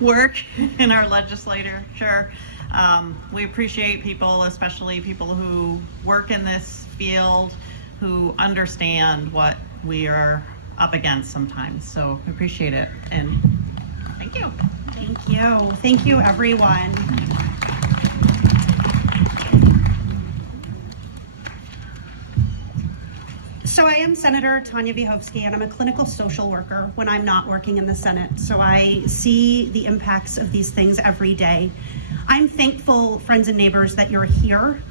work in our legislature. Sure. We appreciate people, especially people who work in this field, who understand what we are up against sometimes. So we appreciate it, and thank you. Thank you. Thank you, everyone. So I am Senator Tanya Vyhovsky, and I'm a clinical social worker when I'm not working in the Senate. So I see the impacts of these things every day. I'm thankful, friends and neighbors, that you're here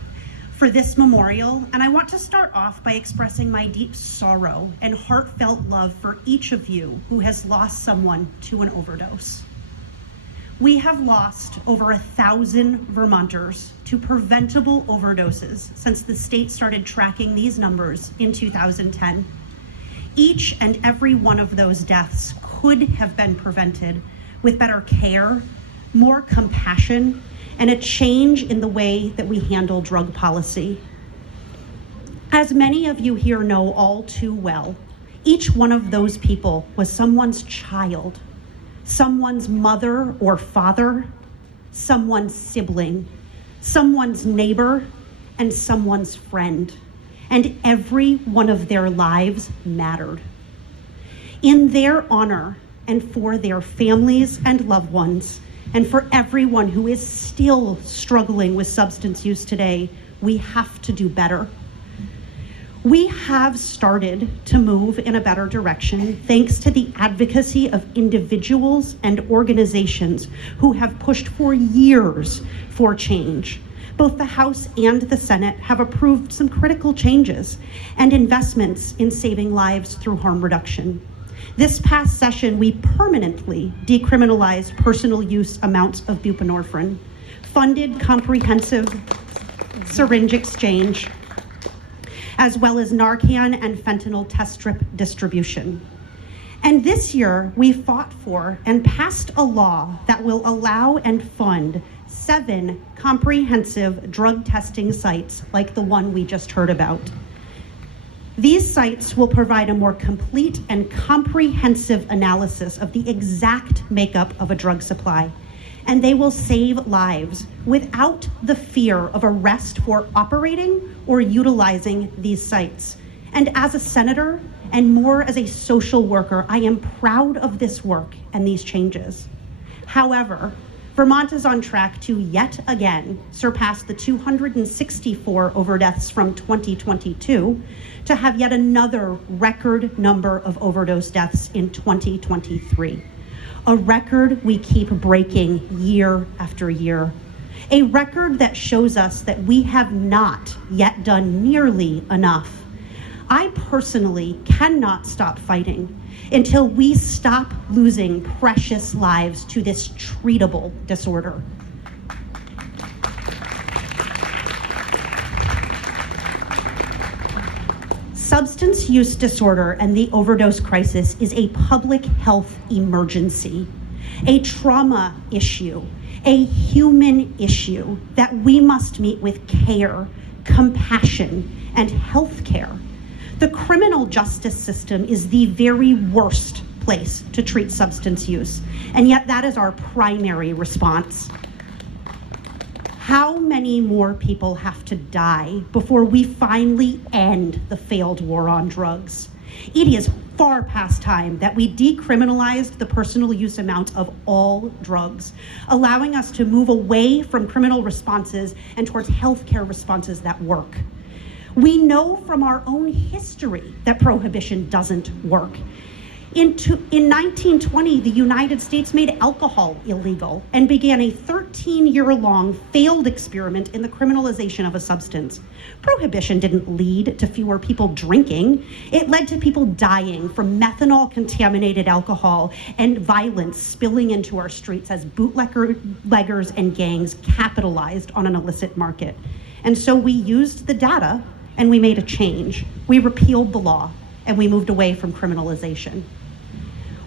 for this memorial. And I want to start off by expressing my deep sorrow and heartfelt love for each of you who has lost someone to an overdose. We have lost over 1,000 Vermonters to preventable overdoses since the state started tracking these numbers in 2010. Each and every one of those deaths could have been prevented with better care, more compassion, and a change in the way that we handle drug policy. As many of you here know all too well, each one of those people was someone's child, someone's mother or father, someone's sibling, someone's neighbor, and someone's friend. And every one of their lives mattered. In their honor, and for their families and loved ones, and for everyone who is still struggling with substance use today, we have to do better. We have started to move in a better direction thanks to the advocacy of individuals and organizations who have pushed for years for change. Both the House and the Senate have approved some critical changes and investments in saving lives through harm reduction. This past session, we permanently decriminalized personal use amounts of buprenorphine, funded comprehensive syringe exchange, as well as Narcan and fentanyl test strip distribution. And this year, we fought for and passed a law that will allow and fund 7 comprehensive drug testing sites like the one we just heard about. These sites will provide a more complete and comprehensive analysis of the exact makeup of a drug supply, and they will save lives without the fear of arrest for operating or utilizing these sites. And as a senator, and more as a social worker, I am proud of this work and these changes. However, Vermont is on track to yet again surpass the 264 overdeaths from 2022 to have yet another record number of overdose deaths in 2023. A record we keep breaking year after year. A record that shows us that we have not yet done nearly enough. I personally cannot stop fighting until we stop losing precious lives to this treatable disorder. Substance use disorder and the overdose crisis is a public health emergency, a trauma issue, a human issue that we must meet with care, compassion, and health care. The criminal justice system is the very worst place to treat substance use, and yet that is our primary response. How many more people have to die before we finally end the failed war on drugs? It is far past time that we decriminalized the personal use amount of all drugs, allowing us to move away from criminal responses and towards healthcare responses that work. We know from our own history that prohibition doesn't work. In 1920, the United States made alcohol illegal and began a 13-year-long failed experiment in the criminalization of a substance. Prohibition didn't lead to fewer people drinking. It led to people dying from methanol-contaminated alcohol and violence spilling into our streets as bootleggers and gangs capitalized on an illicit market. And so we used the data and we made a change. We repealed the law and we moved away from criminalization.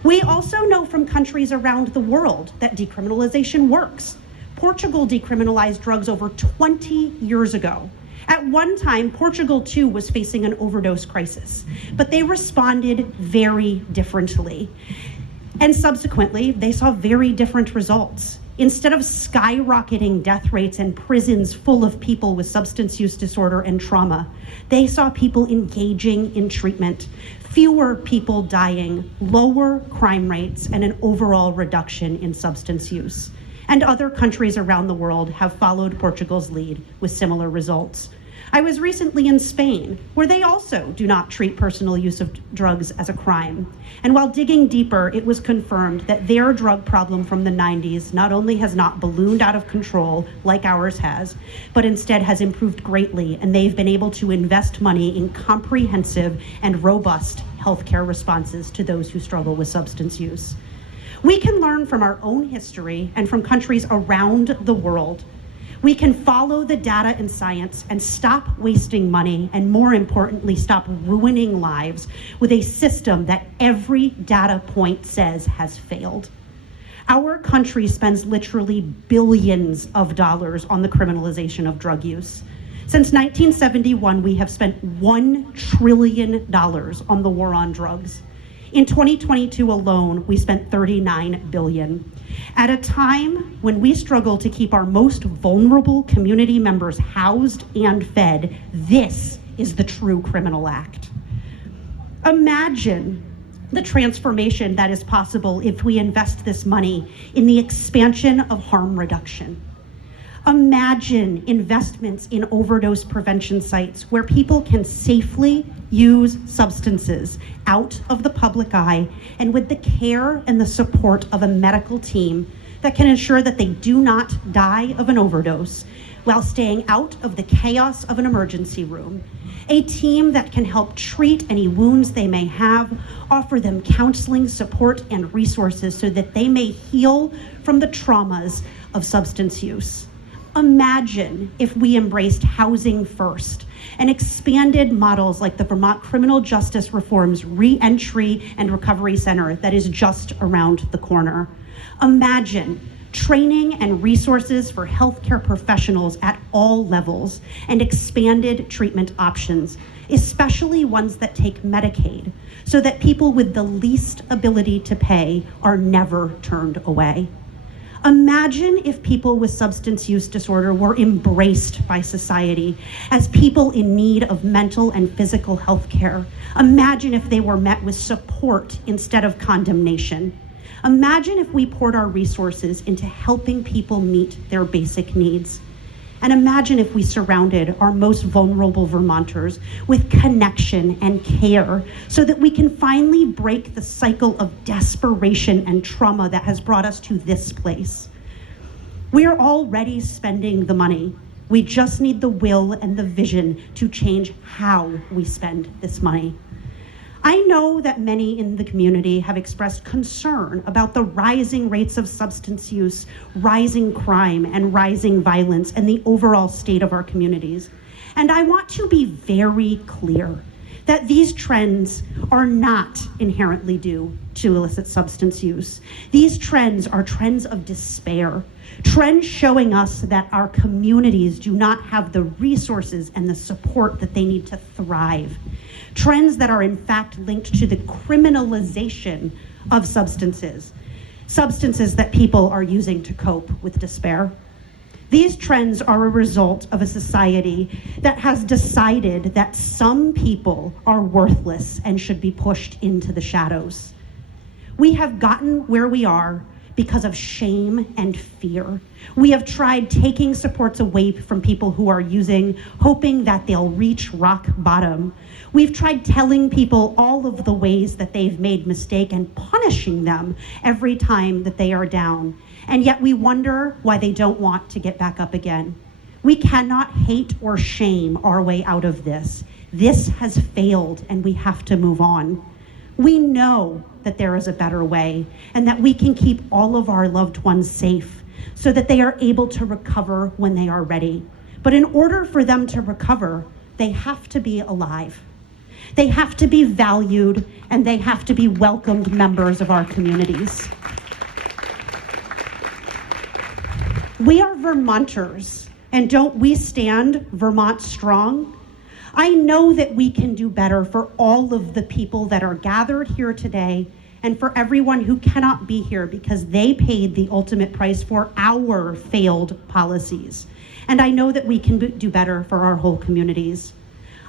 We also know from countries around the world that decriminalization works. Portugal decriminalized drugs over 20 years ago. At one time, Portugal too was facing an overdose crisis, but they responded very differently. And subsequently, they saw very different results. Instead of skyrocketing death rates and prisons full of people with substance use disorder and trauma, they saw people engaging in treatment, fewer people dying, lower crime rates, and an overall reduction in substance use. And other countries around the world have followed Portugal's lead with similar results. I was recently in Spain, where they also do not treat personal use of drugs as a crime. And while digging deeper, it was confirmed that their drug problem from the 90s not only has not ballooned out of control like ours has, but instead has improved greatly, and they've been able to invest money in comprehensive and robust healthcare responses to those who struggle with substance use. We can learn from our own history and from countries around the world. We can follow the data and science and stop wasting money, and more importantly, stop ruining lives with a system that every data point says has failed. Our country spends literally billions of dollars on the criminalization of drug use. Since 1971, we have spent $1 trillion on the war on drugs. In 2022 alone, we spent $39 billion. At a time when we struggle to keep our most vulnerable community members housed and fed, this is the true criminal act. Imagine the transformation that is possible if we invest this money in the expansion of harm reduction. Imagine investments in overdose prevention sites where people can safely use substances out of the public eye and with the care and the support of a medical team that can ensure that they do not die of an overdose while staying out of the chaos of an emergency room. A team that can help treat any wounds they may have, offer them counseling, support, and resources so that they may heal from the traumas of substance use. Imagine if we embraced housing first and expanded models like the Vermont Criminal Justice Reform's Reentry and Recovery Center that is just around the corner. Imagine training and resources for healthcare professionals at all levels and expanded treatment options, especially ones that take Medicaid, so that people with the least ability to pay are never turned away. Imagine if people with substance use disorder were embraced by society as people in need of mental and physical health care. Imagine if they were met with support instead of condemnation. Imagine if we poured our resources into helping people meet their basic needs. And imagine if we surrounded our most vulnerable Vermonters with connection and care so that we can finally break the cycle of desperation and trauma that has brought us to this place. We are already spending the money. We just need the will and the vision to change how we spend this money. I know that many in the community have expressed concern about the rising rates of substance use, rising crime, and rising violence, and the overall state of our communities. And I want to be very clear that these trends are not inherently due to illicit substance use. These trends are trends of despair, trends showing us that our communities do not have the resources and the support that they need to thrive. Trends that are in fact linked to the criminalization of substances that people are using to cope with despair. These trends are a result of a society that has decided that some people are worthless and should be pushed into the shadows. We have gotten where we are because of shame and fear. We have tried taking supports away from people who are using, hoping that they'll reach rock bottom. We've tried telling people all of the ways that they've made mistake and punishing them every time that they are down. And yet we wonder why they don't want to get back up again. We cannot hate or shame our way out of this. This has failed and we have to move on. We know that there is a better way and that we can keep all of our loved ones safe so that they are able to recover when they are ready. But in order for them to recover, they have to be alive. They have to be valued and they have to be welcomed members of our communities. We are Vermonters, and don't we stand Vermont strong? I know that we can do better for all of the people that are gathered here today and for everyone who cannot be here because they paid the ultimate price for our failed policies. And I know that we can do better for our whole communities.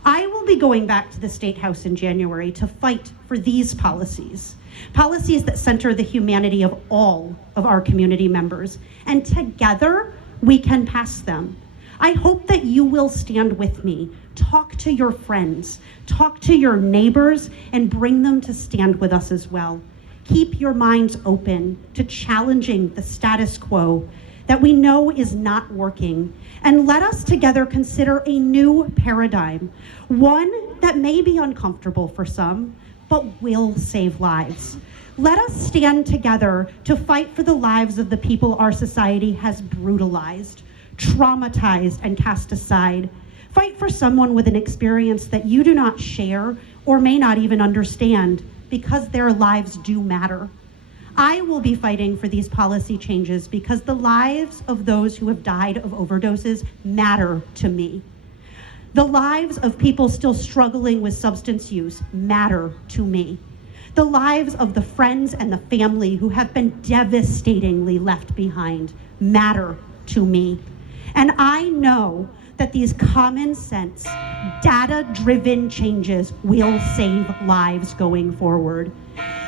I will be going back to the State House in January to fight for these policies that center the humanity of all of our community members, and together we can pass them. I hope that you will stand with me, talk to your friends, talk to your neighbors, and bring them to stand with us as well. Keep your minds open to challenging the status quo that we know is not working, and let us together consider a new paradigm, one that may be uncomfortable for some, but will save lives. Let us stand together to fight for the lives of the people our society has brutalized, traumatized, and cast aside. Fight for someone with an experience that you do not share or may not even understand, because their lives do matter. I will be fighting for these policy changes because the lives of those who have died of overdoses matter to me. The lives of people still struggling with substance use matter to me. The lives of the friends and the family who have been devastatingly left behind matter to me. And I know that these common sense, data-driven changes will save lives going forward.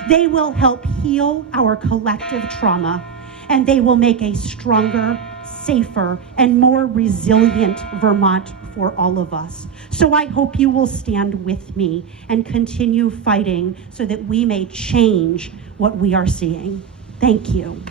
They will help heal our collective trauma, and they will make a stronger, safer, and more resilient Vermont for all of us. So I hope you will stand with me and continue fighting so that we may change what we are seeing. Thank you.